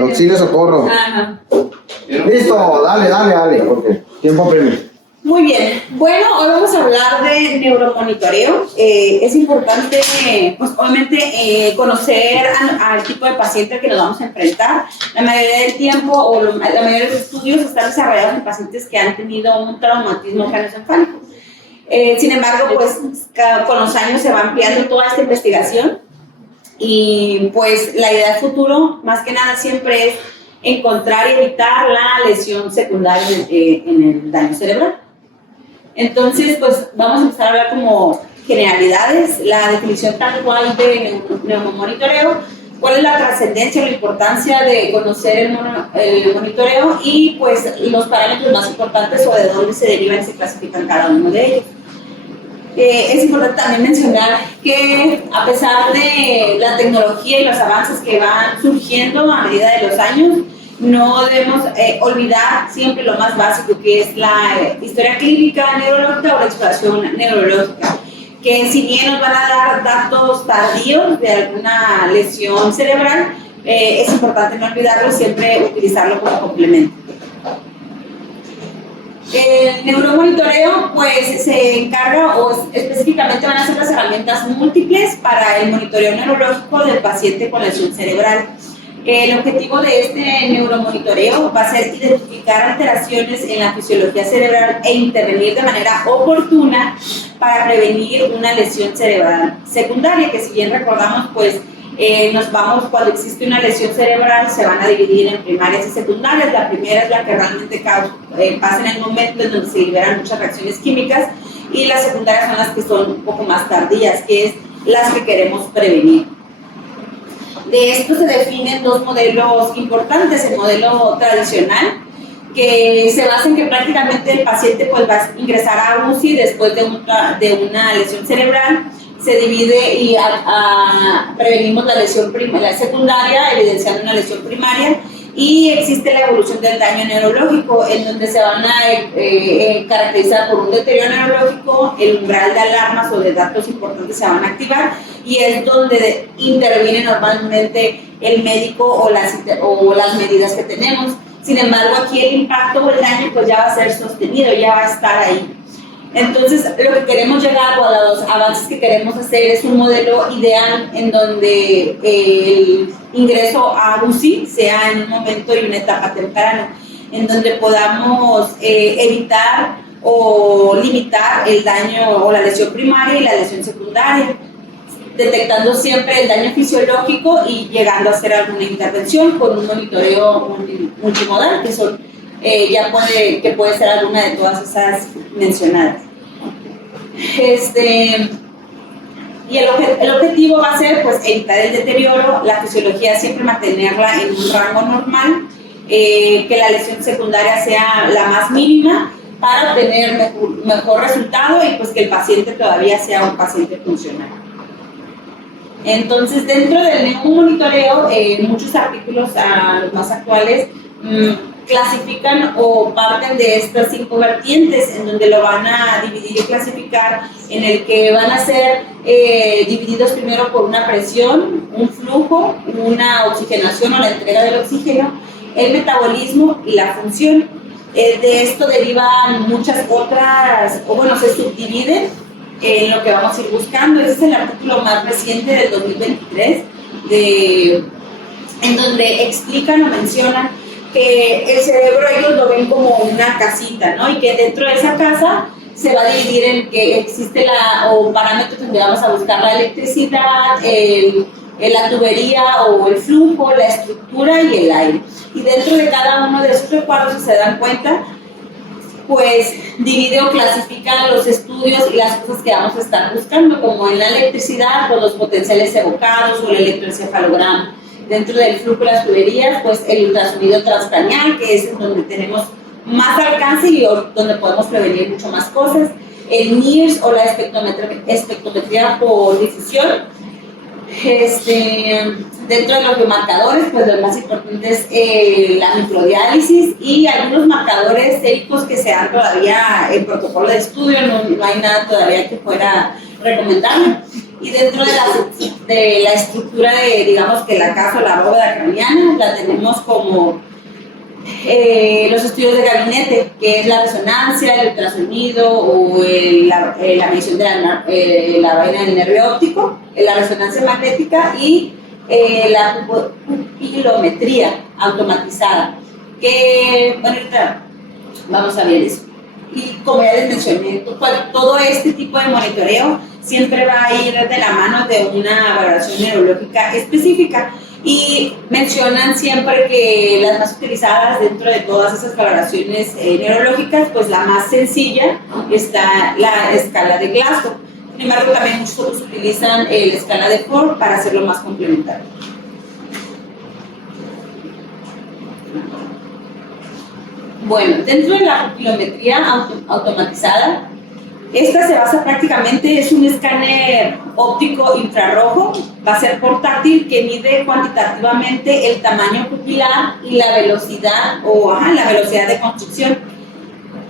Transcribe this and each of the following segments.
Auxilio, socorro. Ajá. Listo, dale, porque tiempo premio. Muy bien, bueno, hoy vamos a hablar de neuromonitoreo. Es importante, pues obviamente, conocer al tipo de paciente al que nos vamos a enfrentar. La mayoría del tiempo, o la mayoría de los estudios están desarrollados en pacientes que han tenido un traumatismo craneoencefálico. Sin embargo, pues con los años se va ampliando toda esta investigación y pues la idea del futuro, más que nada, siempre es encontrar y evitar la lesión secundaria en el daño cerebral. Entonces, pues vamos a empezar a hablar como generalidades, la definición tal cual de neuromonitoreo, cuál es la trascendencia o la importancia de conocer el monitoreo y pues los parámetros más importantes o de dónde se derivan y se clasifican cada uno de ellos. Es importante también mencionar que a pesar de la tecnología y los avances que van surgiendo a medida de los años, no debemos olvidar siempre lo más básico, que es la historia clínica neurológica o la exploración neurológica, que si bien nos van a dar datos tardíos de alguna lesión cerebral, es importante no olvidarlo, siempre utilizarlo como complemento. El neuromonitoreo pues se encarga, o específicamente van a ser las herramientas múltiples para el monitoreo neurológico del paciente con lesión cerebral. El objetivo de este neuromonitoreo va a ser identificar alteraciones en la fisiología cerebral e intervenir de manera oportuna para prevenir una lesión cerebral secundaria, que si bien recordamos, pues cuando existe una lesión cerebral se van a dividir en primarias y secundarias. La primera es la que realmente pasa en el momento en donde se liberan muchas reacciones químicas, y las secundarias son las que son un poco más tardías, que es las que queremos prevenir. De esto se definen dos modelos importantes: el modelo tradicional, que se basa en que prácticamente el paciente pues va a ingresar a UCI después de una lesión cerebral, se divide y prevenimos la lesión secundaria, evidenciando una lesión primaria, y existe la evolución del daño neurológico, en donde se van a caracterizar por un deterioro neurológico, el umbral de alarmas o de datos importantes se van a activar, y es donde interviene normalmente el médico o las medidas que tenemos. Sin embargo, aquí el impacto o el daño pues ya va a ser sostenido, ya va a estar ahí. Entonces, lo que queremos llegar, o a los avances que queremos hacer, es un modelo ideal en donde el ingreso a UCI sea en un momento y una etapa temprana, en donde podamos evitar o limitar el daño o la lesión primaria y la lesión secundaria, detectando siempre el daño fisiológico y llegando a hacer alguna intervención con un monitoreo multimodal, que puede ser alguna de todas esas mencionadas. Y el objetivo va a ser pues evitar el deterioro, la fisiología siempre mantenerla en un rango normal, que la lesión secundaria sea la más mínima para obtener mejor resultado y pues que el paciente todavía sea un paciente funcional. Entonces, dentro del neuromonitoreo, muchos artículos los más actuales clasifican o parten de estas 5 vertientes, en donde lo van a dividir y clasificar, en el que van a ser divididos primero por una presión, un flujo, una oxigenación o la entrega del oxígeno, el metabolismo y la función. De esto derivan muchas otras, se subdividen en lo que vamos a ir buscando. Este es el artículo más reciente del 2023, en donde explican o mencionan que el cerebro ellos lo ven como una casita, ¿no? Y que dentro de esa casa se va a dividir en que existe parámetros donde vamos a buscar la electricidad, la tubería o el flujo, la estructura y el aire. Y dentro de cada uno de esos recuadros, si se dan cuenta, pues divide o clasifica los estudios y las cosas que vamos a estar buscando, como en la electricidad, pues los potenciales evocados o el electroencefalograma. Dentro del flujo de las tuberías, pues el ultrasonido transcraneal, que es donde tenemos más alcance y donde podemos prevenir mucho más cosas. El NIRS o la espectrometría por difusión. Dentro de los biomarcadores, pues lo más importante es la microdiálisis y algunos marcadores séricos que se dan todavía en protocolo de estudio, no hay nada todavía que pueda recomendable. Y dentro de la estructura de, digamos que la casa o la bóveda craneana, la tenemos como los estudios de gabinete, que es la resonancia, el ultrasonido o la medición de la vaina del nervio óptico, la resonancia magnética y la pupilometría automatizada, que, bueno, ahorita vamos a ver eso. Y como ya les mencioné, todo este tipo de monitoreo siempre va a ir de la mano de una valoración neurológica específica. Y mencionan siempre que las más utilizadas dentro de todas esas valoraciones neurológicas, pues la más sencilla está la escala de Glasgow. Sin embargo, también muchos otros utilizan la escala de Ford para hacerlo más complementario. Bueno, dentro de la pupilometría automatizada, esta se basa prácticamente, es un escáner óptico infrarrojo, va a ser portátil, que mide cuantitativamente el tamaño pupilar y la velocidad, la velocidad de construcción.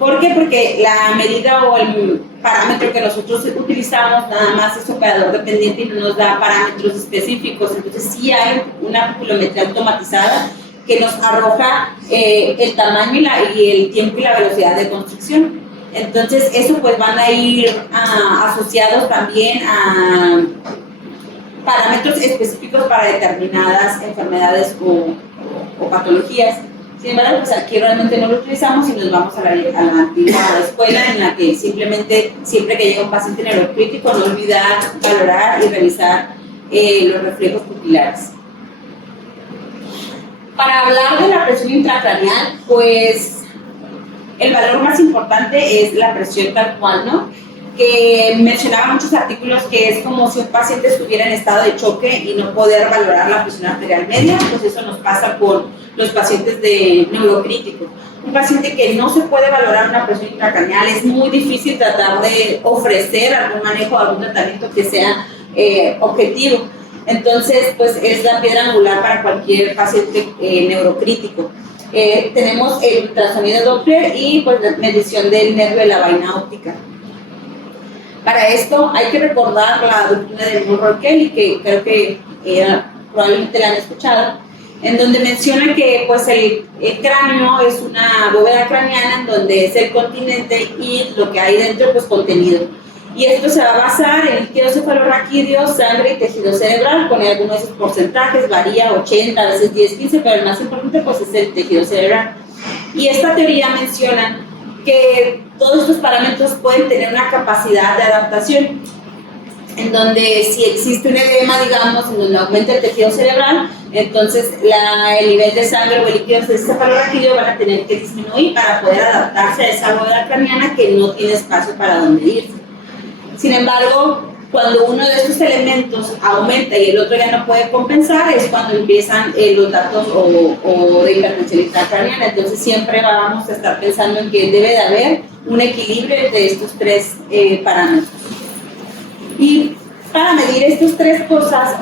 ¿Por qué? Porque la medida o el parámetro que nosotros utilizamos nada más es operador dependiente y no nos da parámetros específicos. Entonces sí hay una pupilometría automatizada que nos arroja el tamaño y el tiempo y la velocidad de construcción. Entonces, eso pues van a ir asociados también a parámetros específicos para determinadas enfermedades o patologías. Sin embargo, pues aquí realmente no lo utilizamos y nos vamos a la antigua escuela en la que simplemente, siempre que llega un paciente neurocrítico, no olvidar valorar y revisar los reflejos pupilares. Para hablar de la presión intracraneal, pues el valor más importante es la presión tal cual, ¿no? Que mencionaba muchos artículos que es como si un paciente estuviera en estado de choque y no poder valorar la presión arterial media, pues eso nos pasa con los pacientes de neurocrítico. Un paciente que no se puede valorar una presión intracraneal, es muy difícil tratar de ofrecer algún manejo, algún tratamiento que sea objetivo. Entonces, pues es la piedra angular para cualquier paciente neurocrítico. Tenemos el ultrasonido Doppler y pues la medición del nervio de la vaina óptica. Para esto hay que recordar la doctrina de Monroe Kelly, que creo que probablemente la han escuchado, en donde menciona que pues el cráneo es una bóveda craneana en donde es el continente y lo que hay dentro pues contenido. Y esto se va a basar en líquido cefalorraquídeo, sangre y tejido cerebral, con algunos de esos porcentajes, varía 80, a veces 10, 15, pero el más importante pues es el tejido cerebral. Y esta teoría menciona que todos estos parámetros pueden tener una capacidad de adaptación, en donde si existe un edema, digamos, en donde aumenta el tejido cerebral, entonces el nivel de sangre o el líquido cefalorraquídeo van a tener que disminuir para poder adaptarse a esa bóveda craneana que no tiene espacio para donde irse. Sin embargo, cuando uno de estos elementos aumenta y el otro ya no puede compensar, es cuando empiezan los datos o de hipertensión intracraneana. Entonces siempre vamos a estar pensando en que debe de haber un equilibrio entre estos tres parámetros. Y para medir estas tres cosas,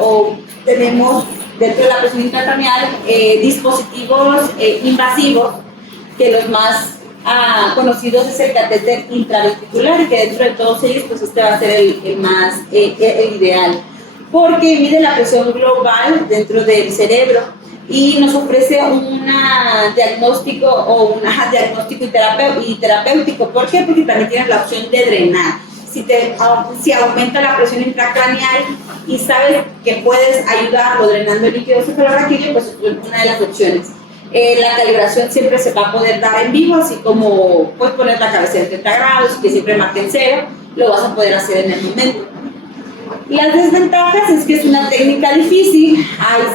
tenemos dentro de la presión intracraneal dispositivos invasivos, que los más conocidos es el catéter intraventricular, y que dentro de todos ellos pues este va a ser el más el ideal, porque mide la presión global dentro del cerebro y nos ofrece un diagnóstico diagnóstico y terapéutico. ¿Por qué? Porque también tienes la opción de drenar. Si aumenta la presión intracraneal y sabes que puedes ayudarlo drenando el líquido cefalorraquídeo, pues es una de las opciones. La calibración siempre se va a poder dar en vivo, así como puedes poner la cabecera en 30 grados, que siempre marquen 0, lo vas a poder hacer en el momento. Las desventajas es que es una técnica difícil,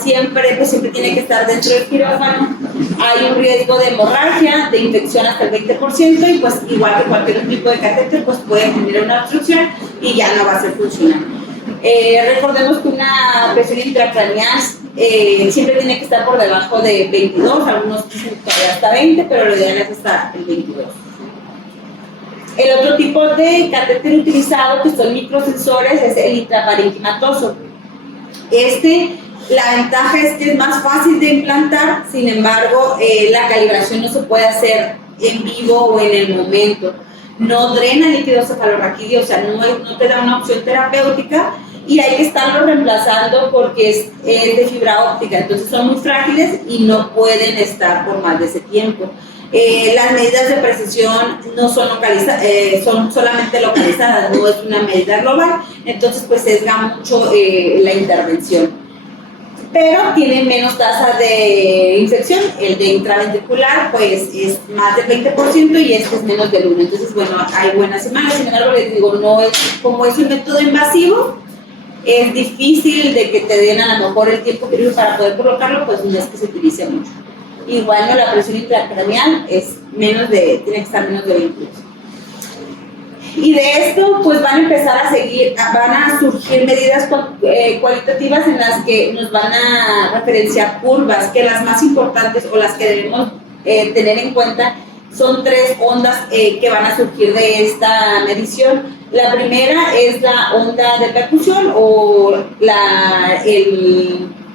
siempre tiene que estar dentro del quirófano, hay un riesgo de hemorragia, de infección hasta el 20%, y pues igual que cualquier otro tipo de catéter, pues puede generar una obstrucción y ya no va a ser funcional. Recordemos que una presión intracraneal siempre tiene que estar por debajo de 22, algunos dicen todavía hasta 20, pero lo ideal es hasta el 22. El otro tipo de catéter utilizado, que son microsensores, es el intraparenquimatoso. La ventaja es que es más fácil de implantar, sin embargo, la calibración no se puede hacer en vivo o en el momento. No drena el líquido cefalorraquídeo, o sea, no te da una opción terapéutica, y hay que estarlo reemplazando porque es de fibra óptica, entonces son muy frágiles y no pueden estar por más de ese tiempo. Las medidas de precisión no son son solamente localizadas, no es una medida global, entonces pues sesga mucho la intervención. Pero tiene menos tasa de infección, el de intraventricular pues es más del 20% y este es menos del 1%, entonces bueno, hay buenas y malas. Sin embargo les digo, no es, como es un método invasivo, es difícil de que te den a lo mejor el tiempo que para poder colocarlo, pues no es que se utilice mucho. Igual no, la presión intracraneal es tiene que estar menos de 20. Y de esto pues van a surgir medidas cualitativas en las que nos van a referenciar curvas, que las más importantes o las que debemos tener en cuenta son 3 ondas que van a surgir de esta medición. La primera es la onda de percusión o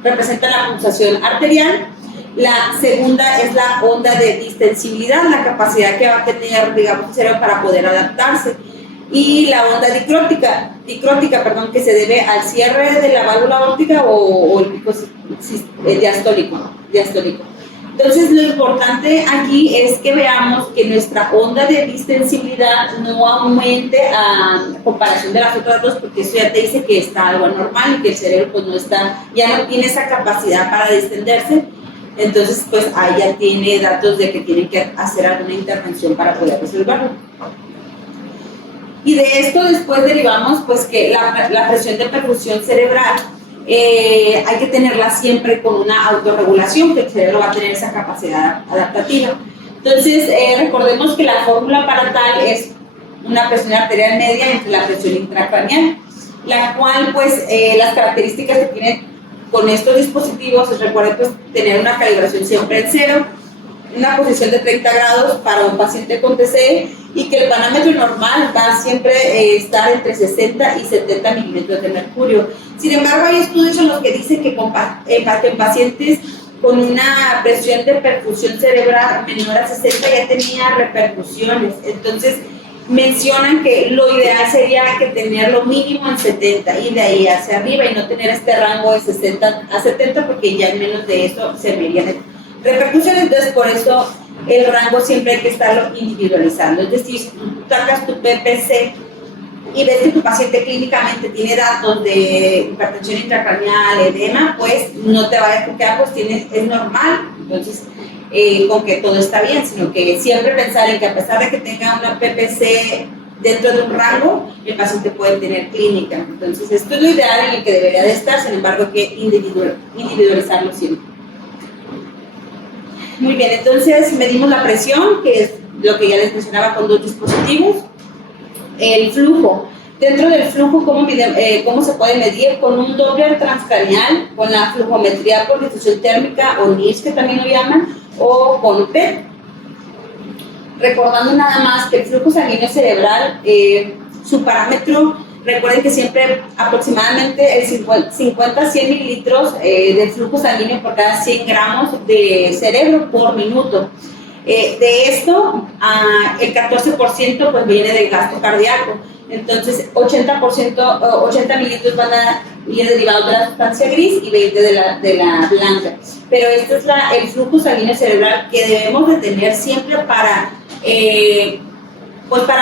representa la pulsación arterial. La segunda es la onda de distensibilidad, la capacidad que va a tener, digamos, el cerebro para poder adaptarse. Y la onda dicrótica, que se debe al cierre de la válvula aórtica o el pico diastólico. Entonces, lo importante aquí es que veamos que nuestra onda de distensibilidad no aumente a comparación de las otras dos, porque eso ya te dice que está algo anormal y que el cerebro pues ya no tiene esa capacidad para distenderse. Entonces, pues ahí ya tiene datos de que tienen que hacer alguna intervención para poder resolverlo. Y de esto después derivamos pues que la presión de perfusión cerebral hay que tenerla siempre con una autorregulación, que el cerebro va a tener esa capacidad adaptativa. Entonces, recordemos que la fórmula para tal es una presión arterial media entre la presión intracraneal, la cual pues las características que tiene con estos dispositivos, recuerden pues tener una calibración siempre en 0, una posición de 30 grados para un paciente con TCE y que el parámetro normal va a siempre estar entre 60 y 70 milímetros de mercurio. Sin embargo, hay estudios en los que dicen que en pacientes con una presión de perfusión cerebral menor a 60 ya tenía repercusiones. Entonces, mencionan que lo ideal sería que tenerlo mínimo en 70 y de ahí hacia arriba y no tener este rango de 60 a 70 porque ya en menos de eso se verían repercusiones. Entonces, por eso el rango siempre hay que estarlo individualizando. Es decir, si tú sacas tu PPC y ves que tu paciente clínicamente tiene datos de hipertensión intracraneal, edema, pues no te va a desbloquear, pues es normal, entonces con que todo está bien, sino que siempre pensar en que a pesar de que tenga una PPC dentro de un rango, el paciente puede tener clínica. Entonces, esto es lo ideal en el que debería de estar, sin embargo, hay que individualizarlo siempre. Muy bien, entonces medimos la presión, que es lo que ya les mencionaba con 2 dispositivos. El flujo. Dentro del flujo, ¿cómo se puede medir? Con un Doppler transcranial, con la flujometría por difusión térmica o NIRS, que también lo llaman, o con PET. Recordando nada más que el flujo sanguíneo cerebral, su parámetro, recuerden que siempre aproximadamente el 50 a 100 mililitros del flujo sanguíneo por cada 100 gramos de cerebro por minuto. De esto, el 14% pues viene del gasto cardíaco. Entonces, 80 mililitros van a ir derivados de la sustancia gris y 20 de la blanca. Pero este es el flujo sanguíneo cerebral que debemos de tener siempre para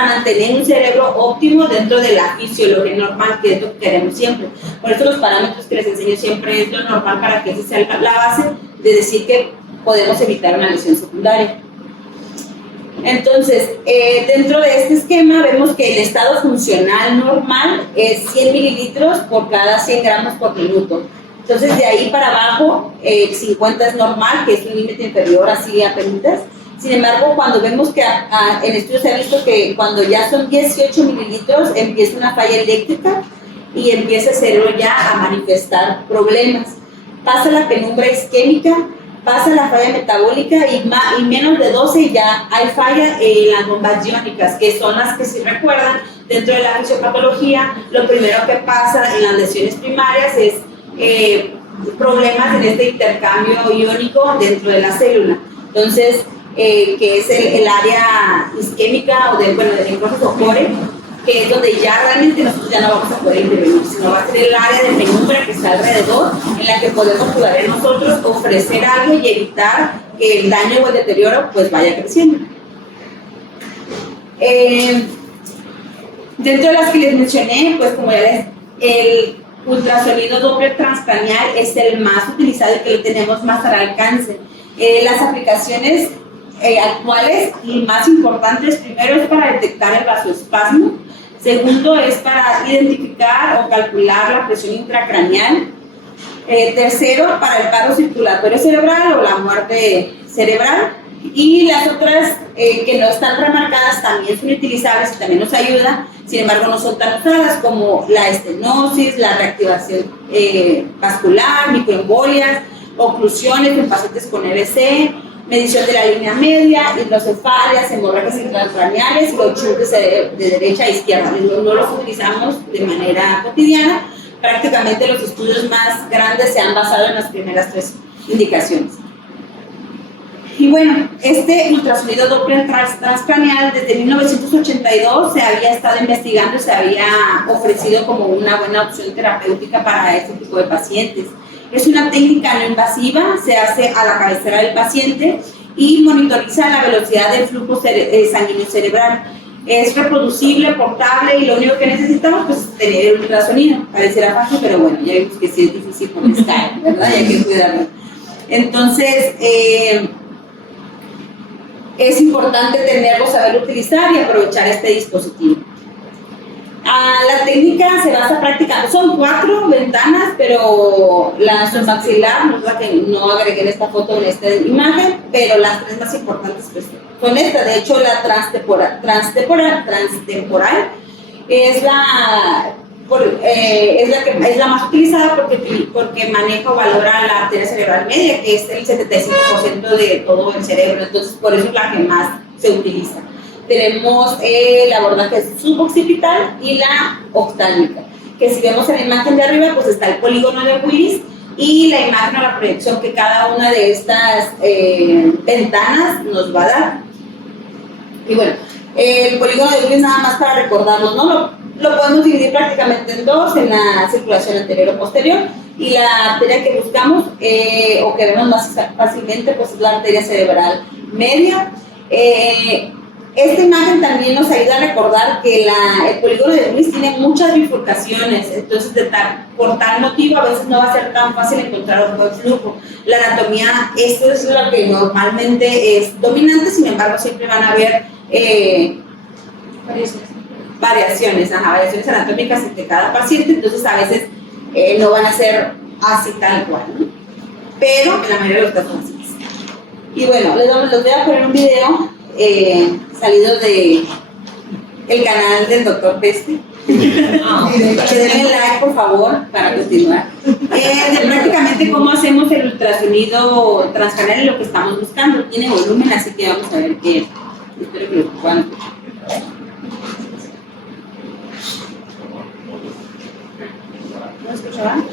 mantener un cerebro óptimo dentro de la fisiología normal, que es lo que queremos siempre. Por eso los parámetros que les enseño siempre es lo normal para que esa sea la base de decir que podemos evitar una lesión secundaria. Entonces, dentro de este esquema vemos que el estado funcional normal es 100 mililitros por cada 100 gramos por minuto. Entonces, de ahí para abajo, 50 es normal, que es un límite inferior así a penitas. Sin embargo, cuando vemos que en estudios se ha visto que cuando ya son 18 mililitros empieza una falla eléctrica y empieza el cerebro ya a manifestar problemas. Pasa la penumbra isquémica, pasa la falla metabólica y menos de 12 ya hay falla en las bombas iónicas, que son las que, si recuerdan, dentro de la fisiopatología, lo primero que pasa en las lesiones primarias es problemas en este intercambio iónico dentro de la célula. Entonces, que es el área isquémica o del necrosis o core, que es donde ya realmente nosotros ya no vamos a poder intervenir, sino va a ser el área de penumbra que está alrededor, en la que podemos poder nosotros ofrecer algo y evitar que el daño o el deterioro pues vaya creciendo. Dentro de las que les mencioné, pues como ya el ultrasonido Doppler transcranial es el más utilizado y que lo tenemos más al alcance. Las aplicaciones actuales y más importantes, primero es para detectar el vasoespasmo, segundo es para identificar o calcular la presión intracraneal, tercero para el paro circulatorio cerebral o la muerte cerebral, y las otras que no están remarcadas también son utilizables y también nos ayudan, sin embargo no son tan usadas, como la estenosis, la reactivación vascular, microembolias, oclusiones en pacientes con EBC, medición de la línea media, hidrocefalias, hemorragias intracraneales y los chutes de derecha a izquierda. No los utilizamos de manera cotidiana, prácticamente los estudios más grandes se han basado en las primeras tres indicaciones. Y bueno, este ultrasonido Doppler transcraneal desde 1982 se había estado investigando y se había ofrecido como una buena opción terapéutica para este tipo de pacientes. Es una técnica no invasiva, se hace a la cabecera del paciente y monitoriza la velocidad del flujo sanguíneo cerebral. Es reproducible, portable y lo único que necesitamos pues, es tener el ultrasonido. Parecerá fácil, pero bueno, ya vimos que sí es difícil con esta, ¿verdad? Y hay que cuidarlo. Entonces, es importante tenerlo, saberlo utilizar y aprovechar este dispositivo. La técnica se basa prácticamente, son 4 ventanas, pero la submaxilar no es la que no agregué en esta foto, en esta imagen, pero las 3 más importantes pues, son estas. De hecho, la transtemporal es la más utilizada porque maneja o valora la arteria cerebral media, que es el 75% de todo el cerebro, entonces por eso es la que más se utiliza. Tenemos el abordaje suboccipital y la oftálmica, que si vemos en la imagen de arriba, pues está el polígono de Willis y la imagen o la proyección que cada una de estas ventanas nos va a dar. Y bueno, el polígono de Willis nada más para recordarnos, ¿no? Lo podemos dividir prácticamente en 2, en la circulación anterior o posterior, y la arteria que buscamos o que vemos más fácilmente pues es la arteria cerebral media. Esta imagen también nos ayuda a recordar que el polígono de Willis tiene muchas bifurcaciones, entonces por tal motivo a veces no va a ser tan fácil encontrar un buen flujo. La anatomía, esto es lo que normalmente es dominante, sin embargo siempre van a haber variaciones anatómicas entre cada paciente, entonces a veces no van a ser así tal cual, ¿no? Pero en la mayoría de los casos así es. Y bueno, les voy a poner un video salido de el canal del Dr. Peste. Que denle like por favor para continuar. De prácticamente cómo hacemos el ultrasonido transcranial y lo que estamos buscando. Tiene volumen, así que vamos a ver qué. Espero que lo puedan escuchar. ¿No escuchaban?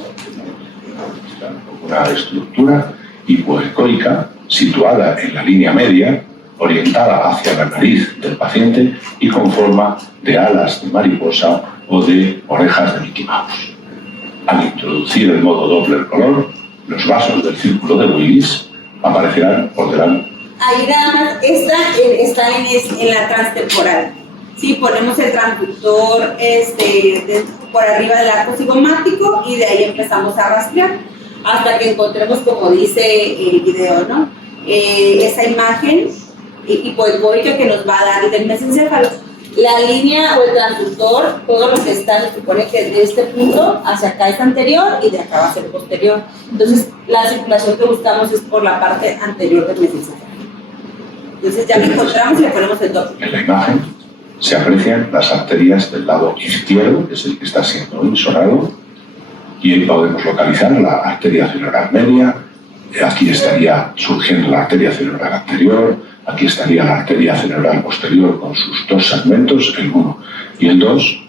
Una estructura hipoecoica situada en la línea media, orientada hacia la nariz del paciente y con forma de alas de mariposa o de orejas de Mickey Mouse. Al introducir el modo Doppler color, los vasos del círculo de Willis aparecerán por delante. Ahí nada más, esta está en la transtemporal. Sí, ponemos el transductor por arriba del arco cigomático y de ahí empezamos a rastrear hasta que encontremos, como dice el video, ¿no? Esa imagen hipoecoica que nos va a dar el mesencéfalo. La línea o el transductor, todo lo que está, se supone que de este punto hacia acá es anterior y de acá va a ser posterior. Entonces, la circulación que buscamos es por la parte anterior del mesencéfalo. Entonces, ya lo encontramos y le ponemos el Doppler. En la imagen se aprecian las arterias del lado izquierdo, que es el que está siendo insonado, y ahí podemos localizar la arteria cerebral media. Aquí estaría surgiendo la arteria cerebral anterior, aquí estaría la arteria cerebral posterior con sus 2 segmentos, el 1 y el 2,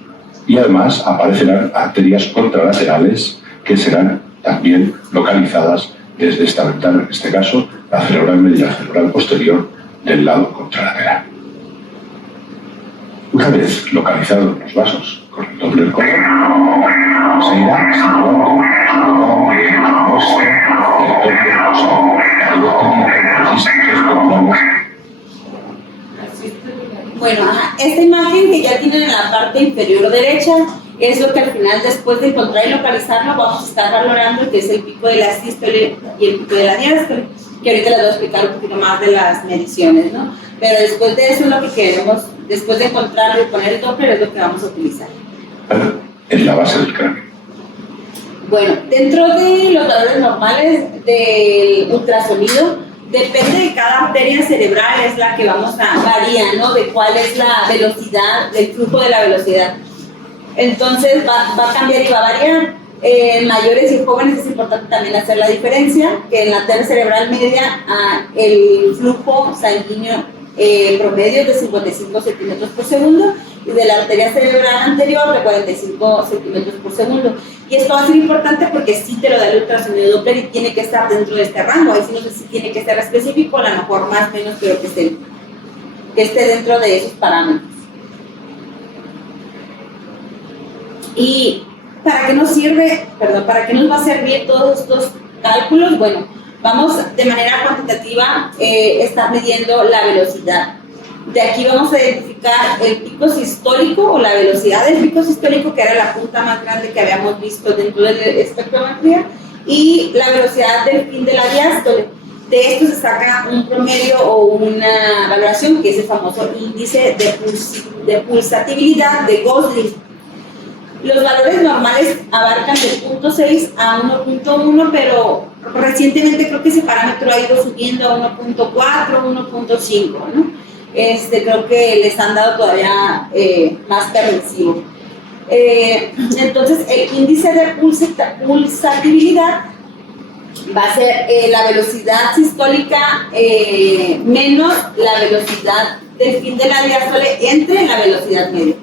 y además aparecerán arterias contralaterales que serán también localizadas desde esta ventana, en este caso la cerebral media y la cerebral posterior del lado contralateral. Una vez localizados los vasos con el Doppler color, se irá situando la muestra del Doppler rosado directamente en los discos espectrales. Bueno, esta imagen que ya tienen en la parte inferior derecha es lo que al final, después de encontrar y localizarlo, vamos a estar valorando, que es el pico de la sístole y el pico de la diástole, que ahorita les voy a explicar un poquito más de las mediciones, ¿no? Pero después de eso es lo que queremos, después de encontrarlo y poner el Doppler, es lo que vamos a utilizar. En la base del cráneo. Bueno, dentro de los valores normales del ultrasonido, depende de cada arteria cerebral, es la que vamos a variar, ¿no? De cuál es la velocidad, del flujo de la velocidad. Entonces va a cambiar y va a variar. En mayores y jóvenes es importante también hacer la diferencia, que en la arteria cerebral media el flujo sanguíneo promedio es de 55 centímetros por segundo y de la arteria cerebral anterior de 45 centímetros por segundo. Y esto va a ser importante porque sí te lo da el ultrasonido Doppler y tiene que estar dentro de este rango. Ahí sí no sé si tiene que ser específico, a lo mejor más o menos, pero que esté dentro de esos parámetros. ¿Y para qué nos sirve? ¿Para qué nos va a servir todos estos cálculos? Bueno, vamos de manera cuantitativa estar midiendo la velocidad. De aquí vamos a identificar el pico sistólico o la velocidad del pico sistólico, que era la punta más grande que habíamos visto dentro de la espectrometría, y la velocidad del fin de la diástole. De esto se saca un promedio o una valoración, que es el famoso índice de pulsatividad de Gosling. Los valores normales abarcan de 0.6 a 1.1, pero recientemente creo que ese parámetro ha ido subiendo a 1.4, 1.5, ¿no? Creo que les han dado todavía más permisivo. Entonces, el índice de pulsatividad va a ser la velocidad sistólica menos la velocidad del fin de la diástole entre la velocidad media.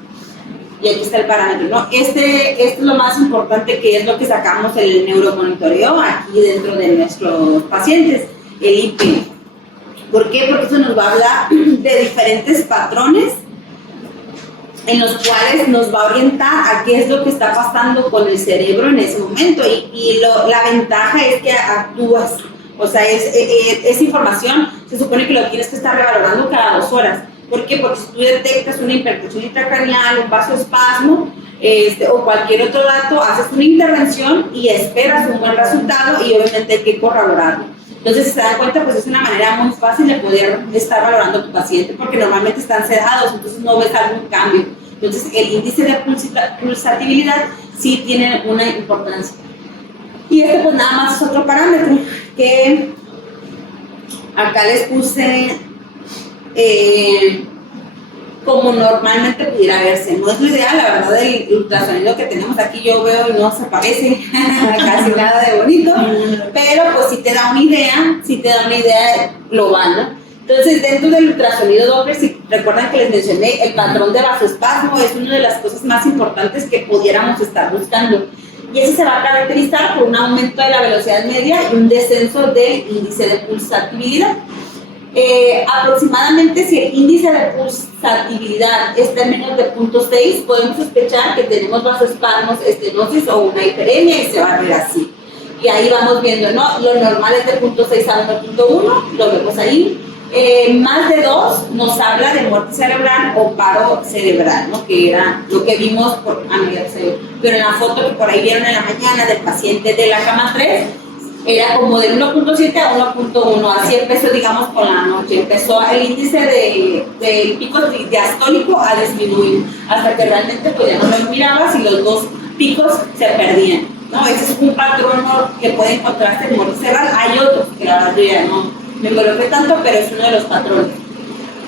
Y aquí está el parámetro, ¿no? Esto es lo más importante, que es lo que sacamos en el neuromonitoreo aquí dentro de nuestros pacientes, el IP. ¿Por qué? Porque eso nos va a hablar de diferentes patrones en los cuales nos va a orientar a qué es lo que está pasando con el cerebro en ese momento. Y la ventaja es que actúas, o sea, esa información se supone que lo tienes que estar revalorando cada 2 horas. ¿Por qué? Porque si tú detectas una hipertensión intracraneal, un vasoespasmo o cualquier otro dato, haces una intervención y esperas un buen resultado y obviamente hay que corroborarlo. Entonces, si se dan cuenta, pues es una manera muy fácil de poder estar valorando a tu paciente, porque normalmente están sedados, entonces no ves algún cambio. Entonces, el índice de pulsatividad sí tiene una importancia. Y pues nada más es otro parámetro que acá les puse como normalmente pudiera verse. No es lo ideal, la verdad, el ultrasonido que tenemos aquí yo veo y no se parece casi nada de bonito, pero pues sí te da una idea global, ¿no? Entonces, dentro del ultrasonido Doppler, si recuerdan que les mencioné, el patrón de vasoespasmo es una de las cosas más importantes que pudiéramos estar buscando. Y ese se va a caracterizar por un aumento de la velocidad media y un descenso del índice de pulsatividad. Aproximadamente, si el índice de pulsatividad está en menos de 0.6, podemos sospechar que tenemos vasoespasmos, estenosis o una hiperemia, y se va a ver así. Y ahí vamos viendo, ¿no? Lo normal es de 0.6 a 1.1, lo vemos ahí. Más de 2 nos habla de muerte cerebral o paro cerebral, ¿no? Que era lo que vimos pero en la foto que por ahí vieron en la mañana del paciente de la cama 3, era como de 1.7 a 1.1, así empezó, digamos, con la noche. Empezó el índice de pico diastólico a disminuir, hasta que realmente pues ya no los mirabas y los 2 picos se perdían, ¿no? Ese es un patrón que puede encontrarse en muerte cerebral. Hay otros que la verdad yo ya no me coloqué tanto, pero es uno de los patrones.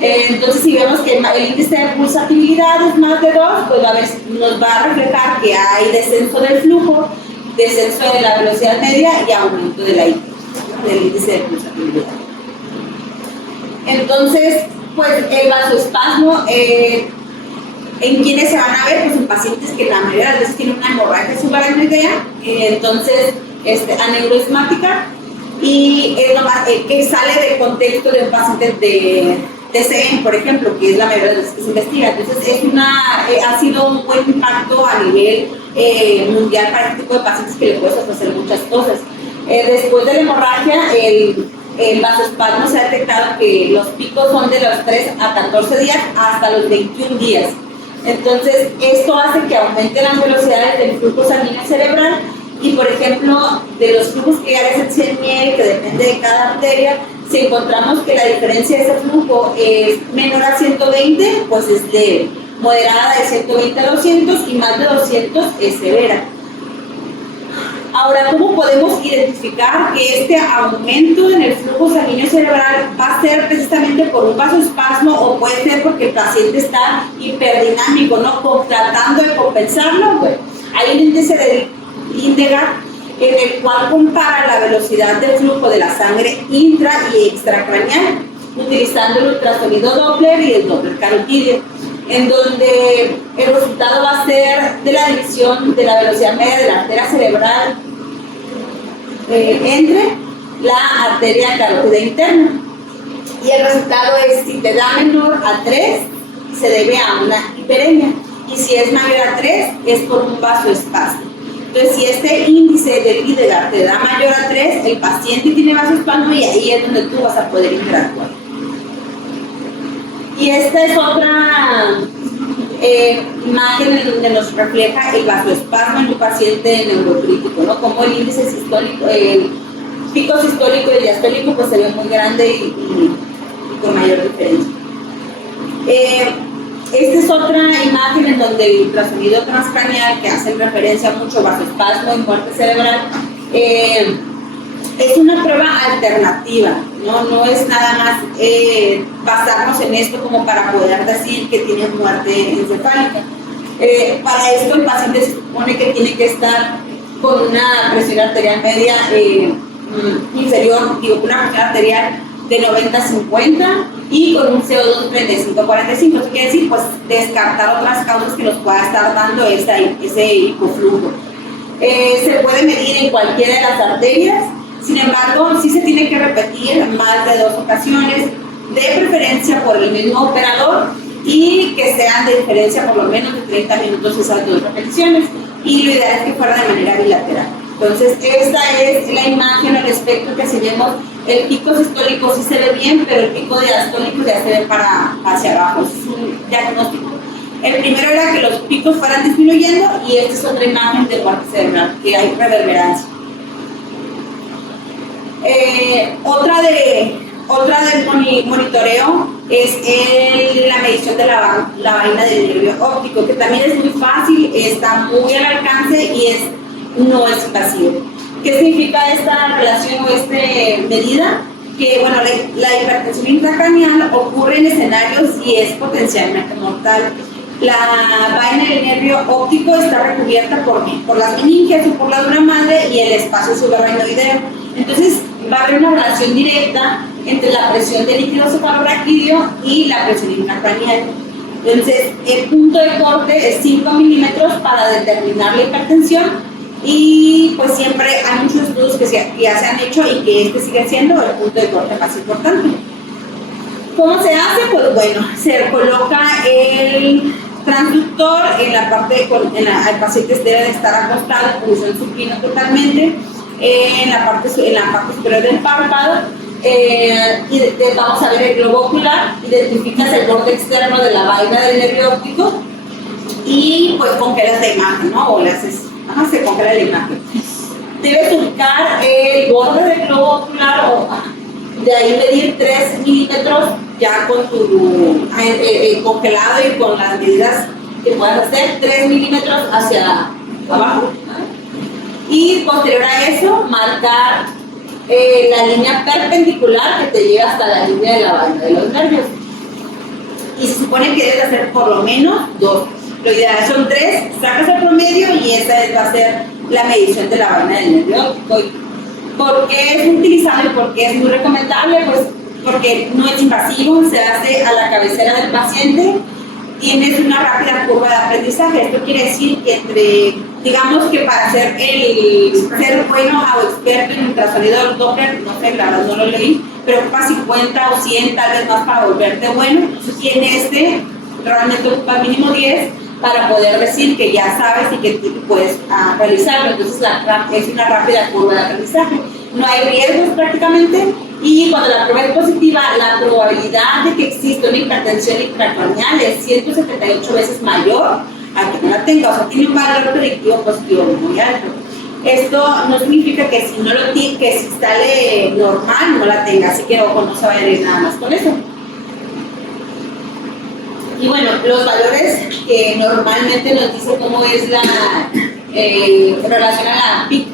Entonces, si vemos que el índice de pulsatividad es más de 2, pues nos va a reflejar que hay descenso del flujo, descenso de la velocidad media y aumento de del índice de pulsatividad. Entonces, pues el vasoespasmo, ¿en quiénes se van a ver? Pues en pacientes que la mayoría de las veces tienen una hemorragia subaracnoidea, entonces aneurismática, y es nomás que sale del contexto de un paciente de TCM, por ejemplo, que es la mayoría de las que se investiga. Entonces, ha sido un buen impacto a nivel mundial para este tipo de pacientes que le puedes ofrecer muchas cosas. Después de la hemorragia, el vasoespasmo se ha detectado que los picos son de los 3 a 14 días hasta los 21 días. Entonces, esto hace que aumenten las velocidades del flujo sanguíneo cerebral y, por ejemplo, de los flujos que ya es el 100 ml, que depende de cada arteria, si encontramos que la diferencia de ese flujo es menor a 120, pues es leve, moderada de 120 a 200 y más de 200 es severa. Ahora, ¿cómo podemos identificar que este aumento en el flujo sanguíneo cerebral va a ser precisamente por un vasoespasmo o puede ser porque el paciente está hiperdinamico, ¿no? Tratando de compensarlo? Bueno, hay un índice de Lindegard en el cual compara la velocidad de flujo de la sangre intra y extracraneal utilizando el ultrasonido Doppler y el Doppler carotídeo, en donde el resultado va a ser de la división de la velocidad media de la arteria cerebral entre la arteria carótida interna. Y el resultado es, si te da menor a 3, se debe a una hiperemia, y si es mayor a 3, es por un vasoespasmo. Entonces, si este índice de Lindegard te da mayor a 3, el paciente tiene vasoespasmo y ahí es donde tú vas a poder interactuar. Y esta es otra imagen en donde nos refleja el vasoespasmo en un paciente neurocrítico, ¿no? Como el índice sistólico, el pico sistólico y el diastólico pues se ve muy grande y con mayor diferencia. Esta es otra imagen en donde el ultrasonido transcraneal, que hace referencia mucho a vasoespasmo y muerte cerebral, es una prueba alternativa, no es nada más basarnos en esto como para poder decir que tiene muerte encefálica. Para esto el paciente se supone que tiene que estar con una presión arterial media inferior, digo, una presión arterial de 90-50 y con un CO2 35-45. Eso quiere decir, pues, descartar otras causas que nos pueda estar dando ese hipoflujo. Se puede medir en cualquiera de las arterias, sin embargo, sí se tiene que repetir más de 2 ocasiones, de preferencia por el mismo operador y que sean de diferencia por lo menos de 30 minutos esas 2 repeticiones, y lo ideal es que fuera de manera bilateral. Entonces, esta es la imagen al espectro que si vemos el pico sistólico sí se ve bien, pero el pico diastólico ya se ve hacia abajo. Es un diagnóstico. El primero era que los picos fueran disminuyendo y esta es otra imagen de muerte cerebral, que hay reverberancia. Otra del monitoreo es la medición de la vaina del nervio óptico, que también es muy fácil, está muy al alcance y no es invasivo. ¿Qué significa esta relación o esta medida? Que bueno, la hipertensión intracraneal ocurre en escenarios y es potencialmente mortal. La vaina del nervio óptico está recubierta por las meninges o por la dura madre y el espacio subarachnoideo. Entonces va a haber una relación directa entre la presión del líquido cefaloraquídeo y la presión intracraneal. Entonces el punto de corte es 5 milímetros para determinar la hipertensión. Y pues siempre hay muchos estudios que ya se han hecho y que este sigue siendo el punto de corte más importante. ¿Cómo se hace? Pues bueno, se coloca el transductor en la parte, el paciente debe de estar acostado en posición supina totalmente, en la parte superior del párpado, y vamos a ver el globo ocular, identificas el borde externo de la vaina del nervio óptico y pues congelas la imagen, ¿no? O le haces, se congela la imagen. Debes ubicar el borde del globo ocular o de ahí medir 3 milímetros ya con tu congelado y con las medidas que puedas hacer, 3 milímetros hacia abajo. Y posterior a eso, marcar la línea perpendicular que te lleva hasta la línea de la vaina de los nervios. Y se supone que debes hacer por lo menos 2. Lo ideal son 3, sacas el promedio y esa va a ser la medición de la vaina del nervio óptico. ¿Por qué es utilizable y por qué es muy recomendable? Pues porque no es invasivo, se hace a la cabecera del paciente, tienes una rápida curva de aprendizaje. Esto quiere decir que digamos que para ser bueno o experto en ultrasonido Doppler, no sé, la verdad no lo leí, pero ocupa 50 o 100 tal vez más para volverte bueno. Entonces, y realmente ocupa mínimo 10 para poder decir que ya sabes y que puedes realizarlo. Entonces, es una rápida curva de aprendizaje. No hay riesgos prácticamente, y cuando la prueba es positiva, la probabilidad de que exista una hipertensión intracraneal es 178 veces mayor a que no la tenga. O sea, tiene un valor predictivo positivo muy alto. Esto no significa que que si sale normal no la tenga, así que ojo, no se vaya a ir nada más con eso. Y bueno, los valores que normalmente nos dicen cómo es la relación a la PIC.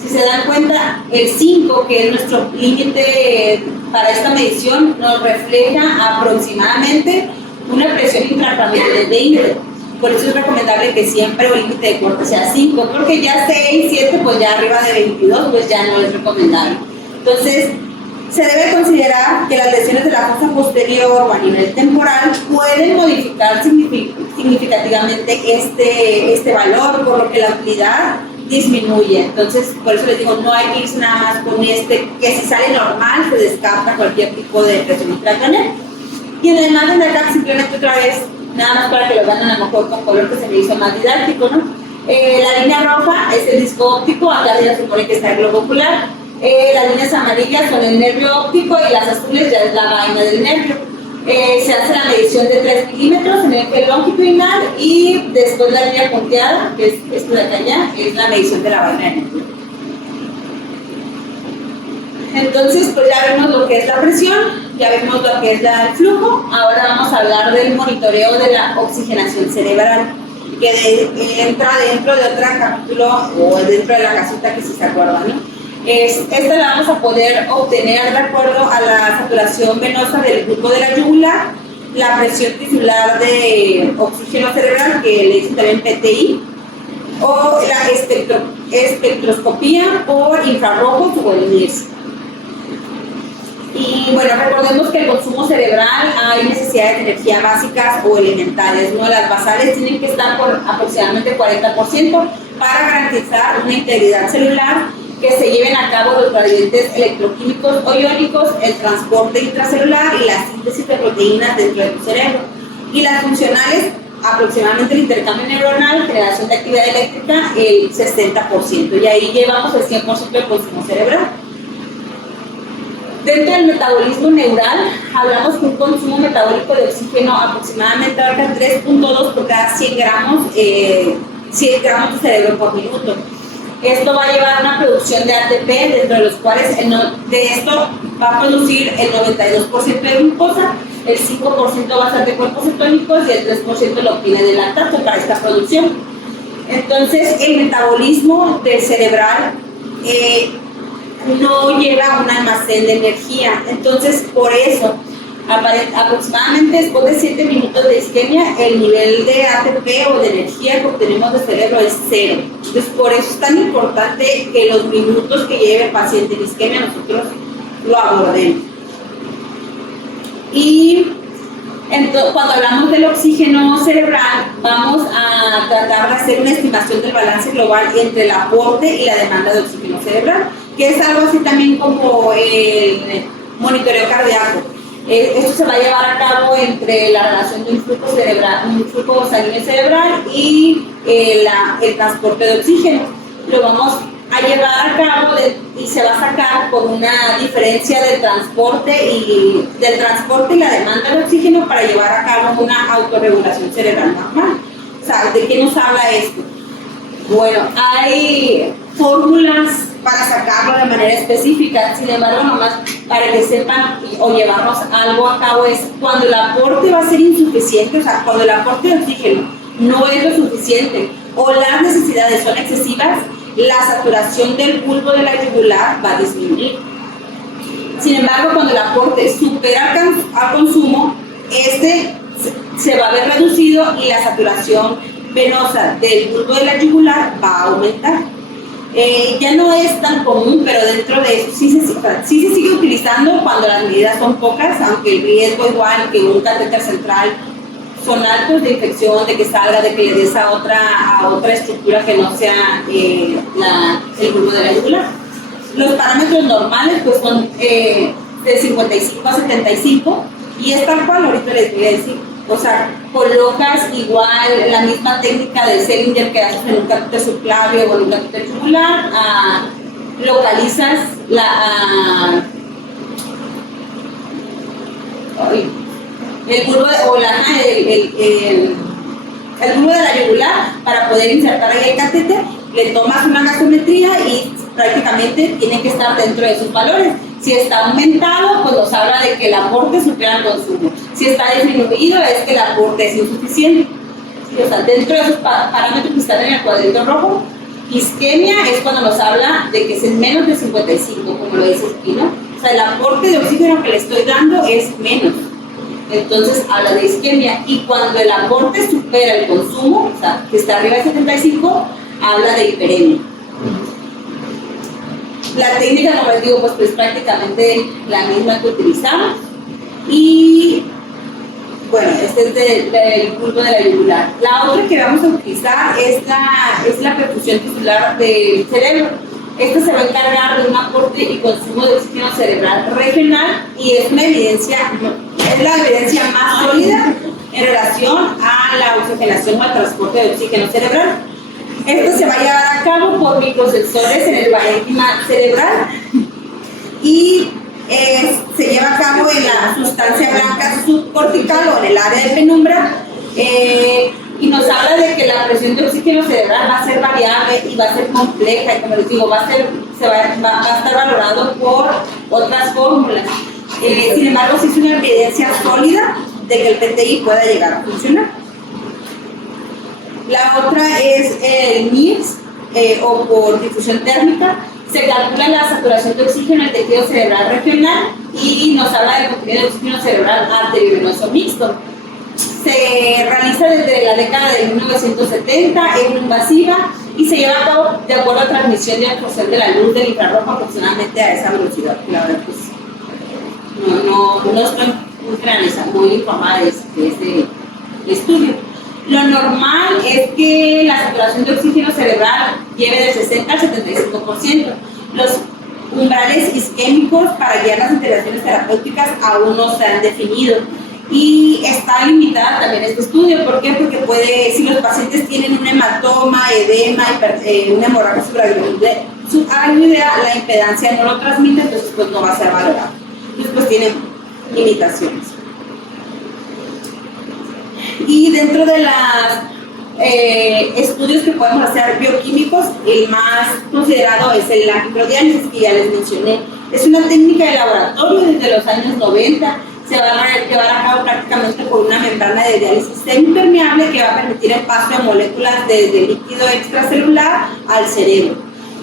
Si se dan cuenta, el 5, que es nuestro límite para esta medición, nos refleja aproximadamente una presión intracraneal de 20. Por eso es recomendable que siempre el límite de corte sea 5, porque ya 6, 7, pues ya arriba de 22, pues ya no es recomendable. Entonces, se debe considerar que las lesiones de la fosa posterior o a nivel temporal pueden modificar significativamente este valor, por lo que la utilidad disminuye. Entonces, por eso les digo, no hay que irse nada más con que si sale normal se descarta cualquier tipo de presión intracraneal. Y en la imagen de acá, simplemente otra vez, nada más para que lo vean a lo mejor con color que se me hizo más didáctico, ¿no? La línea roja es el disco óptico, acá arriba se supone que está el globo ocular. Las líneas amarillas son el nervio óptico y las azules ya es la vaina del nervio. Se hace la medición de 3 milímetros en el eje longitudinal, y después la línea punteada, que es esto de acá allá, es la medición de la vaina del nervio. Entonces, pues ya vemos lo que es la presión, ya vemos lo que es el flujo. Ahora vamos a hablar del monitoreo de la oxigenación cerebral, que entra dentro de otro capítulo o dentro de la casita que si se acuerdan, ¿no? Esta la vamos a poder obtener de acuerdo a la saturación venosa del bulbo de la yugular, la presión tisular de oxígeno cerebral, que le dicen también PTI, o la espectroscopía por infrarrojos o el IRS. Y bueno, recordemos que el consumo cerebral hay necesidades de energía básicas o elementales, ¿no? Las basales tienen que estar por aproximadamente 40% para garantizar una integridad celular, que se lleven a cabo los gradientes electroquímicos o iónicos, el transporte intracelular y la síntesis de proteínas dentro de tu cerebro. Y las funcionales, aproximadamente el intercambio neuronal, generación de actividad eléctrica, el 60%. Y ahí llevamos el 100% del consumo cerebral. Dentro del metabolismo neural, hablamos que un consumo metabólico de oxígeno aproximadamente abarca 3.2 por cada 100 gramos de cerebro por minuto. Esto va a llevar a una producción de ATP, dentro de los cuales de esto va a producir el 92% de glucosa, el 5% va a ser de cuerpos cetónicos y el 3% lo obtiene del lactato para esta producción. Entonces, el metabolismo del cerebral no lleva un almacén de energía. Entonces, por eso, aproximadamente después de 7 minutos de isquemia, el nivel de ATP o de energía que obtenemos del cerebro es 0. Entonces, por eso es tan importante que los minutos que lleve el paciente en isquemia nosotros lo abordemos. Y entonces, cuando hablamos del oxígeno cerebral, vamos a tratar de hacer una estimación del balance global entre el aporte y la demanda de oxígeno cerebral, que es algo así también como el monitoreo cardíaco. Esto se va a llevar a cabo entre la relación de un flujo sanguíneo cerebral y el transporte de oxígeno. Lo vamos a llevar a cabo y se va a sacar por una diferencia del transporte y la demanda de oxígeno para llevar a cabo una autorregulación cerebral normal. O sea, ¿de qué nos habla esto? Bueno, hay fórmulas para sacarlo de manera específica, sin embargo, nomás para que sepan o llevarnos algo a cabo es cuando el aporte va a ser insuficiente, o sea, cuando el aporte de oxígeno no es lo suficiente o las necesidades son excesivas, la saturación del bulbo de la yugular va a disminuir. Sin embargo, cuando el aporte supera al consumo, se va a ver reducido y la saturación venosa del bulbo de la yugular va a aumentar. Ya no es tan común, pero dentro de eso sí se sigue utilizando cuando las medidas son pocas, aunque el riesgo igual que un catéter central son altos de infección, de que salga, de que le des a otra estructura que no sea el bulbo de la yugular. Los parámetros normales pues son de 55 a 75 y es tal cual, ahorita les voy a decir. O sea, colocas igual la misma técnica de Selinger que haces en un catéter subclavio o en un catéter tubular, localizas el bulbo el bulbo de la yugular para poder insertar ahí el catéter, le tomas una gasometría y prácticamente tiene que estar dentro de sus valores. Si está aumentado, pues nos habla de que el aporte supera el consumo. Si está disminuido, es que el aporte es insuficiente. ¿Sí? O sea, dentro de esos parámetros que están en el cuadrito rojo, isquemia es cuando nos habla de que es en menos de 55, como lo dice aquí, ¿no? O sea, el aporte de oxígeno que le estoy dando es menos. Entonces habla de isquemia. Y cuando el aporte supera el consumo, o sea, que está arriba de 75, habla de hiperemia. La técnica, como les digo, pues es prácticamente la misma que utilizamos. Y bueno, este es del bulbo de la yugular. La otra que vamos a utilizar es la perfusión tisular del cerebro. Esta se va a encargar de un aporte y consumo de oxígeno cerebral regional y es la evidencia más sólida en relación a la oxigenación o al transporte de oxígeno cerebral. Esto se va a llevar a cabo por microsensores en el parénquima cerebral y se lleva a cabo en la sustancia blanca subcortical o en el área de penumbra y nos habla de que la presión de oxígeno cerebral va a ser variable y va a ser compleja y como les digo, va a estar valorado por otras fórmulas. Sin embargo, sí es una evidencia sólida de que el PTI pueda llegar a funcionar. La otra es el MIRS o por difusión térmica. Se calcula la saturación de oxígeno en el tejido cerebral regional y nos habla del contenido de oxígeno cerebral arteriovenoso mixto. Se realiza desde la década de 1970, es invasiva y se lleva a cabo de acuerdo a transmisión y absorción de la luz del infrarrojo aproximadamente a esa velocidad. La verdad, pues no estoy muy informada de este estudio. Lo normal es que la saturación de oxígeno cerebral lleve del 60 al 75%. Los umbrales isquémicos para guiar las intervenciones terapéuticas aún no se han definido. Y está limitada también este estudio. ¿Por qué? Porque si los pacientes tienen un hematoma, edema, una hemorragia subaracnoidea, la impedancia no lo transmite, entonces pues no va a ser valorado. Entonces pues tienen limitaciones. Y dentro de los estudios que podemos hacer bioquímicos, el más considerado es la microdiálisis, que ya les mencioné. Es una técnica de laboratorio desde los años 90. Se va a llevar a cabo prácticamente por una membrana de diálisis semipermeable que va a permitir el paso de moléculas desde el líquido extracelular al cerebro.